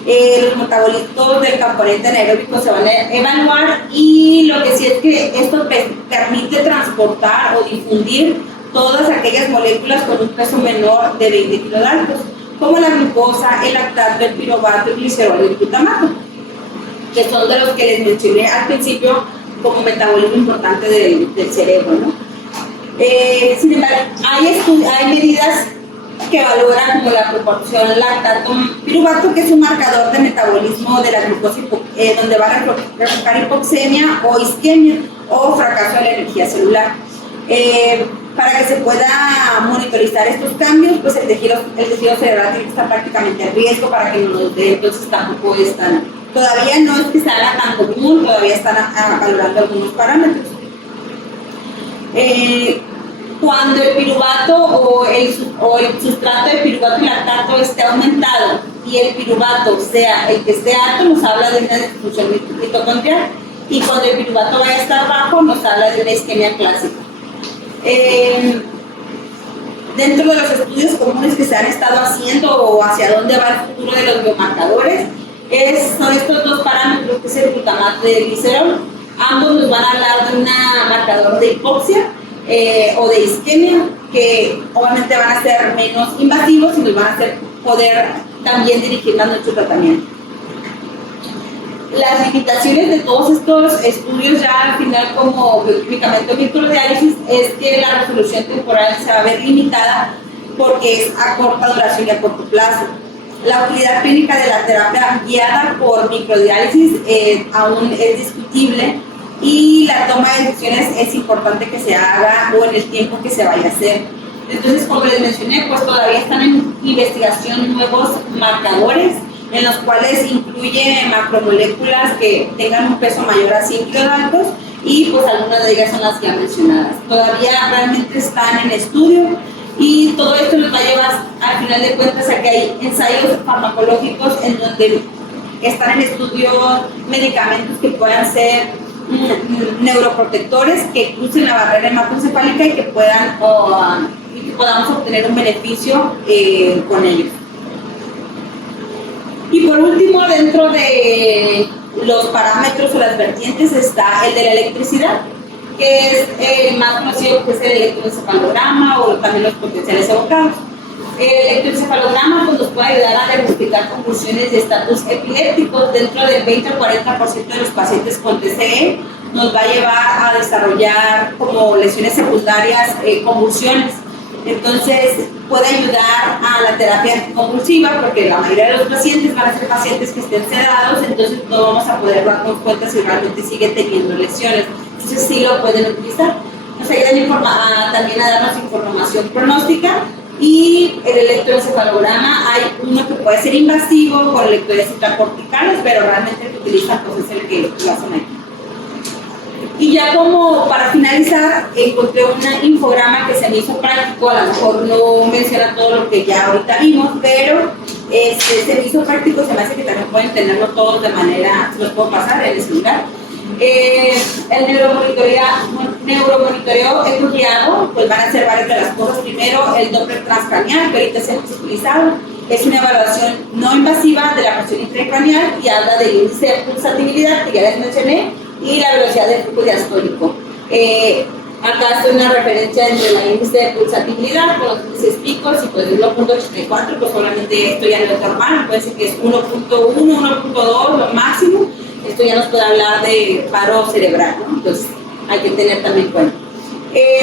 Los metabolitos del componente anaeróbico se van a evaluar y lo que sí es que esto permite transportar o difundir todas aquellas moléculas con un peso menor de 20 kilodaltos, como la glucosa, el lactato, el piruvato, el glicerol y el glutamato, que son de los que les mencioné al principio como metabolismo importante del cerebro, ¿no? Sin embargo, hay medidas que valoran como la proporción lactato-piruvato, que es un marcador de metabolismo de la glucosa, donde va a reflejar hipoxemia o isquemia o fracaso de la energía celular. Para que se pueda monitorizar estos cambios, pues el tejido cerebral tiene que estar prácticamente en riesgo para que no nos dé, entonces tampoco todavía no es que se haga tan común, todavía están valorando algunos parámetros. Cuando el piruvato o el sustrato de piruvato y lactato esté aumentado y el piruvato sea el que esté alto, nos habla de una disfunción mitocondrial, y cuando el piruvato vaya a estar bajo, nos habla de una isquemia clásica. Dentro de los estudios comunes que se han estado haciendo o hacia dónde va el futuro de los biomarcadores, son estos dos parámetros, que es el glutamato y el glicerol. Ambos nos van a hablar de un marcador de hipoxia o de isquemia, que obviamente van a ser menos invasivos y nos van a poder también dirigir más nuestro tratamiento. las limitaciones de todos estos estudios ya al final como bioquímicamente o microdiálisis es que la resolución temporal se va a ver limitada porque es a corta duración y a corto plazo. La utilidad clínica de la terapia guiada por microdiálisis aún es discutible y la toma de decisiones es importante que se haga o en el tiempo que se vaya a hacer. Entonces, como les mencioné, pues todavía están en investigación nuevos marcadores en los cuales incluye macromoléculas que tengan un peso mayor a 100 kilodaltos y pues algunas de ellas son las ya mencionadas. Todavía realmente están en estudio y todo esto nos va a llevar al final de cuentas a que hay ensayos farmacológicos en donde están en estudio medicamentos que puedan ser neuroprotectores que crucen la barrera hematoencefálica y que podamos obtener un beneficio con ellos. Y por último, dentro de los parámetros o las vertientes está el de la electricidad, que es el más conocido, que es el electroencefalograma o también los potenciales evocados. El electroencefalograma pues, nos puede ayudar a diagnosticar convulsiones de estatus epilépticos. Dentro del 20 al 40% de los pacientes con TCE nos va a llevar a desarrollar como lesiones secundarias convulsiones. Entonces puede ayudar a la terapia anticonvulsiva porque la mayoría de los pacientes van a ser pacientes que estén sedados, entonces no vamos a poder darnos cuenta si realmente sigue teniendo lesiones. Entonces sí lo pueden utilizar. Nos ayudan también a darnos información pronóstica. Y el electroencefalograma, hay uno que puede ser invasivo con lectores intracorticales, pero realmente el que utilizan pues, es el que lo hacen aquí. Y ya como para finalizar, encontré un infograma que se me hizo práctico, a lo mejor no menciona todo lo que ya ahorita vimos, pero se me hizo práctico, se me hace que también pueden tenerlo todos de manera, se los puedo pasar en el celular. El neuromonitoreo estudiado, pues van a ser varias de las cosas. Primero, el Doppler transcranial, que ahorita se ha utilizado, es una evaluación no invasiva de la presión intracraneal y habla del índice de pulsatibilidad, que ya les mencioné, y la velocidad del flujo diastólico. Acá hace una referencia entre el índice de pulsatibilidad con los índices picos y pues 1.84, pues obviamente esto ya no es normal, puede ser que es 1.1, 1.2 lo máximo. Esto ya nos puede hablar de paro cerebral, ¿no? Entonces hay que tener también en cuenta.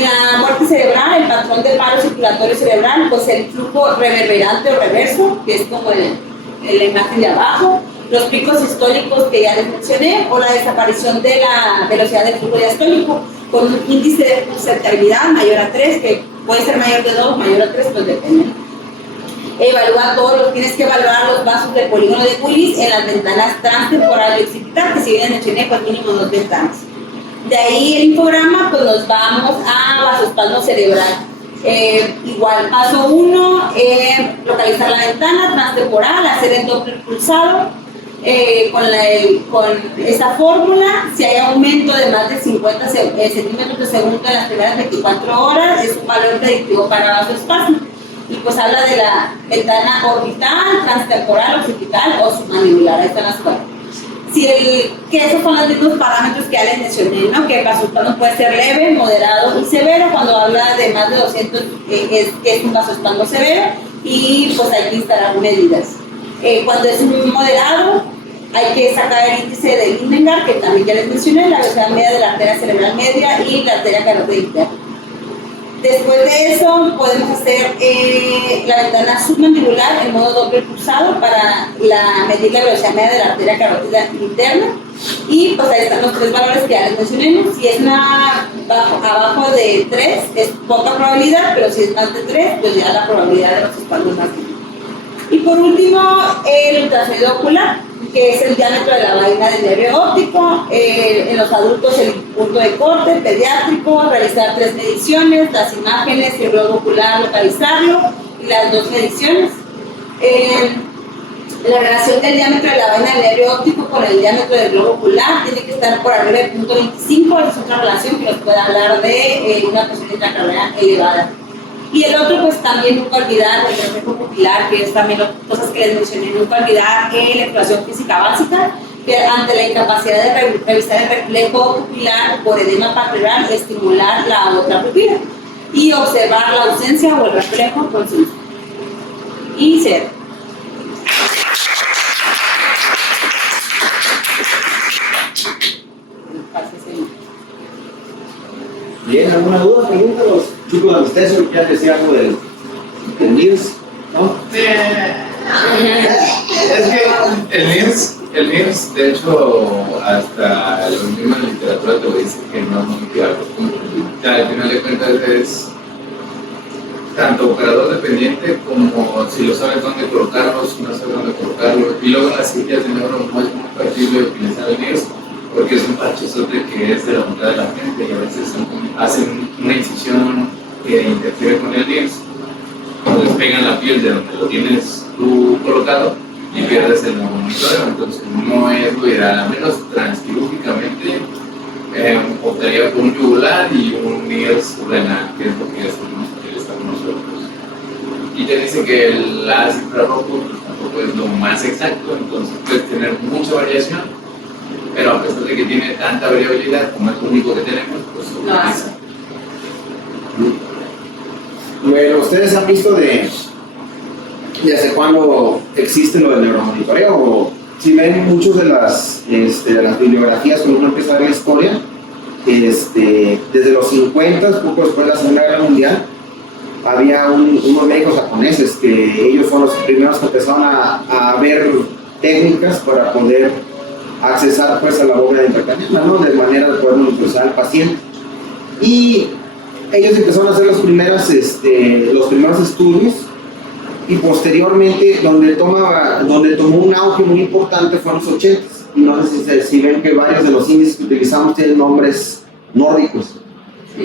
La muerte cerebral, el patrón del paro circulatorio cerebral, pues el flujo reverberante o reverso, que es como la imagen de abajo, los picos sistólicos que ya les mencioné, o la desaparición de la velocidad del flujo diastólico, con un índice de pulsatividad mayor a 3, que puede ser mayor de 2, mayor a 3, pues depende. Tienes que evaluar los vasos del polígono de Willis en las ventanas transtemporal y occipital, que si bien mencioné, pues mínimo 2 ventanas. De ahí el infograma, pues nos vamos a vasoespasmo cerebral. Igual, paso 1, localizar la ventana transtemporal, hacer el Doppler pulsado con esta fórmula. Si hay aumento de más de 50 centímetros de segundo en las primeras 24 horas, es un valor predictivo para vasoespasmo. Y pues habla de la ventana orbital, transtemporal, occipital o submandibular. Ahí están las cuatro. Que esos son los mismos parámetros que ya les mencioné, ¿no? Que el vasoespasmo puede ser leve, moderado y severo. Cuando habla de más de 200 es un vasoespasmo severo y pues hay que instalar medidas. Cuando es muy moderado, hay que sacar el índice de Lindengard, que también ya les mencioné, la velocidad media de la arteria cerebral media y la arteria carótida interna. Después de eso, podemos hacer la ventana submandibular en modo Doppler pulsado para medir la velocidad media de la arteria carótida interna. Y pues ahí están los 3 valores que ya les mencioné. Si es abajo de 3, es poca probabilidad, pero si es más de 3, pues ya la probabilidad de los espasmos más grande. Y por último, el ultrasonido ocular, que es el diámetro de la vaina del nervio óptico. En los adultos el punto de corte pediátrico, realizar 3 mediciones, las imágenes, el globo ocular, localizarlo y las 2 mediciones. La relación del diámetro de la vaina del nervio óptico con el diámetro del globo ocular tiene que estar por arriba de 0.25, es otra relación que nos puede hablar de una presión intracraneal elevada. Y el otro, pues también nunca olvidar el reflejo pupilar, que es también las cosas que les mencioné, nunca olvidar la exploración física básica, que ante la incapacidad de revisar el reflejo pupilar por edema palpebral, estimular la otra pupila y observar la ausencia o el reflejo por sí. Y cero. Bien, ¿alguna duda? Pregunta los chicos de anestesio, ya decía algo del NIRS, ¿no? Es que el NIRS, de hecho, hasta la misma literatura te lo dice que no es muy fiable. O sea, al final de cuentas es tanto operador dependiente como si lo sabes dónde colocarlo, si no sabes dónde colocarlo. Y luego en las cirugías de neuro no es muy factible utilizar el NIRS porque es un parchezote que es de la mitad de la gente y a veces hacen una incisión que interfiere con el NIRS. Les pegan la piel de donde lo tienes tú colocado y pierdes el monitoreo, entonces no es lo ideal, al menos transquirúrgicamente optaría por un yugular y un NIRS renal, que es lo que está con nosotros. Y te dicen que el láser infrarrojo tampoco es lo más exacto, entonces puedes tener mucha variación, pero a pesar de que tiene tanta variabilidad como es lo único que tenemos, pues lo hace. Bueno, ¿ustedes han visto de hace cuándo existe lo del neuromonitoreo? O si ven muchos de las bibliografías, cuando uno empieza a ver la historia, desde los 50, poco después de la Segunda Guerra Mundial, había unos médicos japoneses que ellos fueron los primeros que empezaron a ver técnicas para poder accesar pues a la bóveda intracraneana, ¿no? De manera de poder monitorizar al paciente. Y ellos empezaron a hacer los primeros estudios y posteriormente donde tomó un auge muy importante fue en los 80s. Y no sé si ven que varios de los índices que utilizamos tienen nombres nórdicos.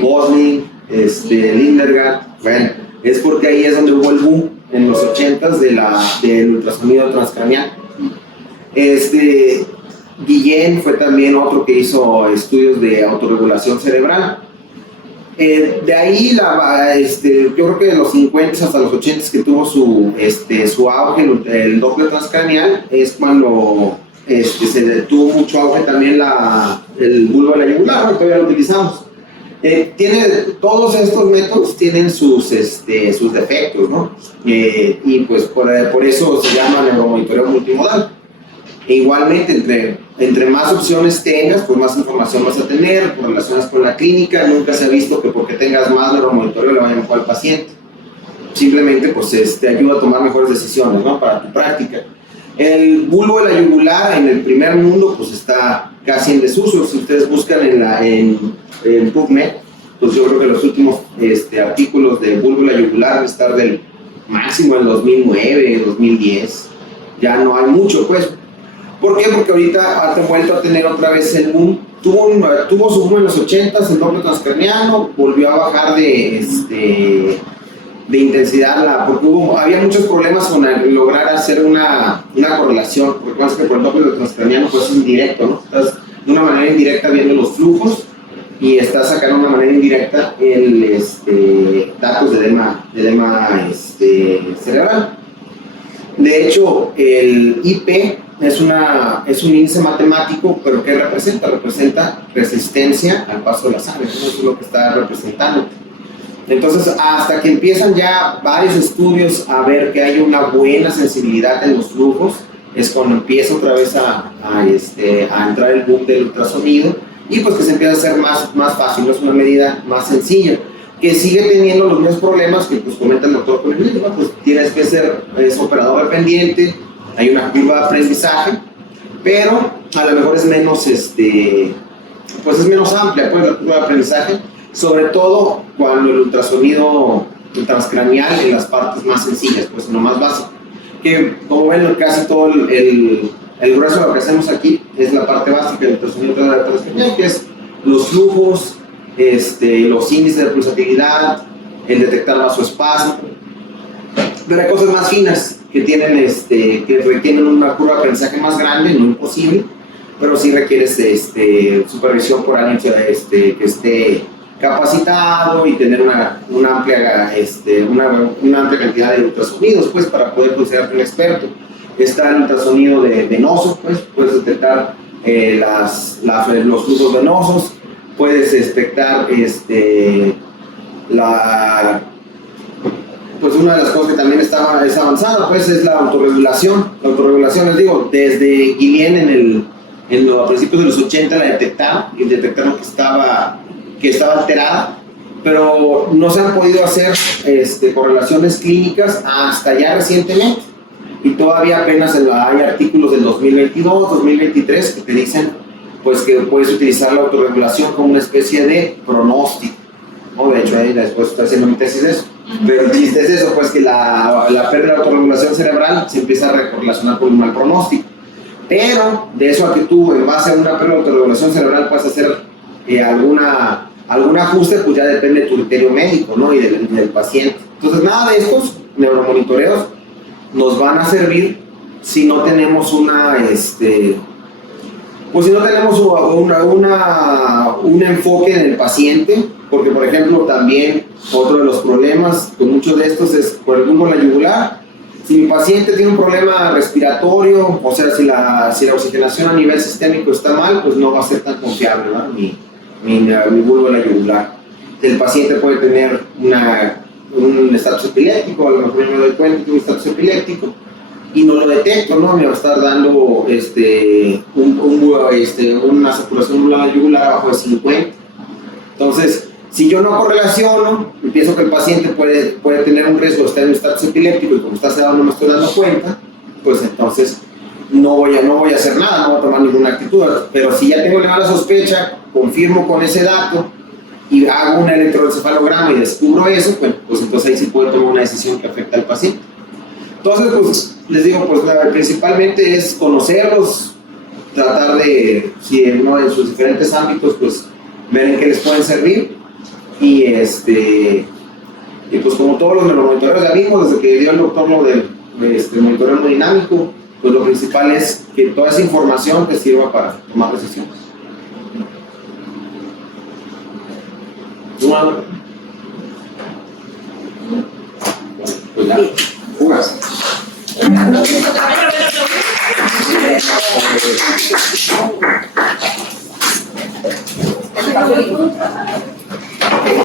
Bosling, Lindergaard. Bueno, es porque ahí es donde hubo el boom en los 80s del ultrasonido transcraneal. Guillén fue también otro que hizo estudios de autorregulación cerebral. De ahí, yo creo que de los 50 hasta los 80 que tuvo su auge, el Doppler transcraneal, es cuando tuvo mucho auge también el bulbo de la yugular, ¿no? Todavía lo utilizamos. Todos estos métodos tienen sus defectos, ¿no? Y pues por eso se llama neuromonitoreo multimodal. E igualmente, entre más opciones tengas, pues más información vas a tener, por relaciones con la clínica. Nunca se ha visto que porque tengas más neuromonitoreo le vaya mejor al paciente. Simplemente, pues, te ayuda a tomar mejores decisiones, ¿no? Para tu práctica. El bulbo de la yugular en el primer mundo, pues, está casi en desuso. Si ustedes buscan en PubMed, pues yo creo que los últimos artículos de bulbo de la yugular deben estar del máximo en 2009, 2010. Ya no hay mucho, pues. ¿Por qué? Porque ahorita ha vuelto a tener otra vez el boom. Tuvo su boom en los 80s, el Doppler transcraneano, volvió a bajar de intensidad, porque había muchos problemas con lograr hacer una correlación, porque más que por el Doppler transcraneano pues es indirecto, ¿no? Estás de una manera indirecta viendo los flujos y estás sacando de una manera indirecta datos de edema cerebral. De hecho, el IP es un índice matemático, pero ¿qué representa? Representa resistencia al paso de la sangre. Eso es lo que está representando. Entonces, hasta que empiezan ya varios estudios a ver que hay una buena sensibilidad en los flujos, es cuando empieza otra vez a entrar el boom del ultrasonido y pues que se empieza a hacer más fácil, es una medida más sencilla, que sigue teniendo los mismos problemas que pues comenta el doctor Pellegrini, ¿no? Pues tienes que ser operador dependiente, hay una curva de aprendizaje, pero a lo mejor es menos, pues es menos amplia pues la curva de aprendizaje, sobre todo cuando el ultrasonido transcraneal en las partes más sencillas, pues en lo más básico, que como ven casi todo el grueso de lo que hacemos aquí es la parte básica del ultrasonido transcraneal, que es los flujos, los índices de pulsatividad, el detectar vasoespacio, pero hay cosas más finas que requieren una curva de aprendizaje más grande, no imposible, pero sí requieres supervisión por alguien que esté capacitado y tener una amplia cantidad de ultrasonidos, pues, para poder considerarte un experto. Está el ultrasonido venoso, pues, puedes detectar los flujos venosos, puedes detectar pues una de las cosas que también es avanzada, pues, es la autorregulación. La autorregulación, les digo, desde Guillén a principios de los 80 la detectaron y detectaron que estaba alterada, pero no se han podido hacer correlaciones clínicas hasta ya recientemente, y todavía apenas hay artículos del 2022, 2023 que te dicen pues que puedes utilizar la autorregulación como una especie de pronóstico, ¿no? De hecho ahí después estoy haciendo mi tesis de eso, pero el chiste es eso, pues que la pérdida de autorregulación cerebral se empieza a correlacionar con un mal pronóstico, pero de eso a que tú en base a una pérdida de autorregulación cerebral puedas hacer algún ajuste, pues ya depende de tu criterio médico, ¿no? Y del paciente. Entonces nada de estos neuromonitoreos nos van a servir si no tenemos pues si no tenemos un enfoque en el paciente, porque por ejemplo también otro de los problemas con muchos de estos es, por ejemplo, la yugular. Si mi paciente tiene un problema respiratorio, o sea, si la oxigenación a nivel sistémico está mal, pues no va a ser tan confiable, ¿no? mi bulbo de la yugular. El paciente puede tener un estatus epiléptico, a lo mejor yo me doy cuenta que tiene un estatus epiléptico y no lo detecto, ¿no? Me va a estar dando una saturación de la yugular abajo de 50. Entonces, si yo no correlaciono, pienso que el paciente puede tener un riesgo de estar en un estatus epiléptico y como está sedado no me estoy dando cuenta, pues entonces no voy a hacer nada, no voy a tomar ninguna actitud. Pero si ya tengo la sospecha, confirmo con ese dato y hago un electroencefalograma y descubro eso, pues entonces ahí sí puedo tomar una decisión que afecta al paciente. Entonces, pues les digo, pues principalmente es conocerlos, tratar de, si no en sus diferentes ámbitos, pues ver en qué les pueden servir y pues como todos los neuromonitoreos ya vimos, desde que dio el doctor lo del monitoreo hemodinámico, pues lo principal es que toda esa información te sirva para tomar decisiones. Pues ya, fugas. Gracias.